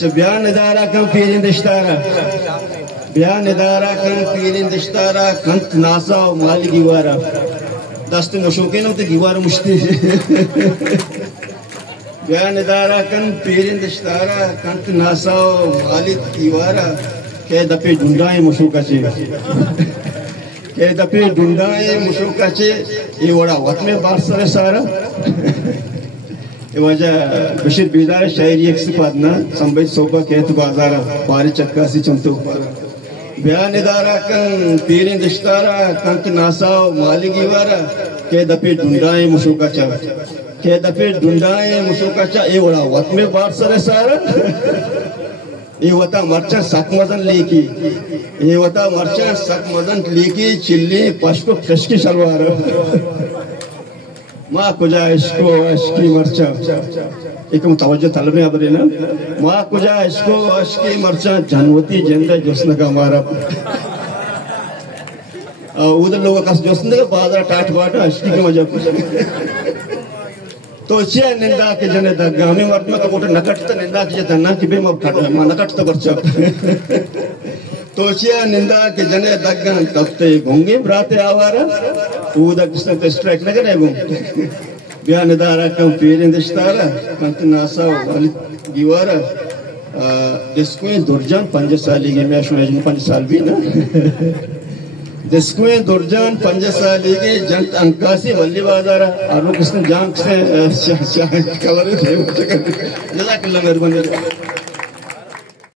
अच्छा बयान इदारा कम पीरिंद इश्तारा बयान इदारा कम पीरिंद इश्तारा कंत नासा और माली गिवारा दस्त मुशोके ना तो गिवारा मुश्ती बयान इदारा कम पीरिंद इश्तारा कंत नासा और माली गिवारा के दफे ढूंढाए मुशोका से के दफे ढूंढाए मुशोका से ये वड़ा वक्त में बात सरे सारा वजह बशीर बीदार शायरी एक सिपादना संबंध सोबा के तो बाजारा पारी चक्कासी चंतो बयान इदारा कं पीरिं दिश्तारा कंत नासाओ मालिगी वारा के दफे ढूंढाए मुशोका चा के दफे ढूंढाए मुशोका चा ये वड़ा वक्त में बात सरे सारा ये वता मर्चा सकमदन लेकी ये वता मर्चा सकमदन लेकी चिल्ली पश्को कशकी शलवार माँ कुजा इसको अश्की मर्चा एक मुतवज्जो तलबे अब ना माँ कुजा इसको अश्की मर्चा जनवती जिंदा जोस्न का हमारा उधर लोगों का जोस्न का बाजार टाट बाटा अश्की के मजा तो चिया निंदा के जने दगामी मर्द में कबूतर नकटता निंदा के जना की बेम अब मां नकटता बच्चा तो चिया निंदा के जने दगान तबते घोंगे ब्राते आवारा उधर किसने तो स्ट्राइक लगे ना गुम बयान इदारा कम पीरिंद इश्तारा कंत नासा वाली गिवारा जिसको दुर्जन 5 साल की मैं सुना 5 साल भी ना जिसको दुर्जन 5 साल की जंत अंकासी वल्ली बाजारा और किसने जांग से कलर थे जज़ाकल्लाह मेहरबानी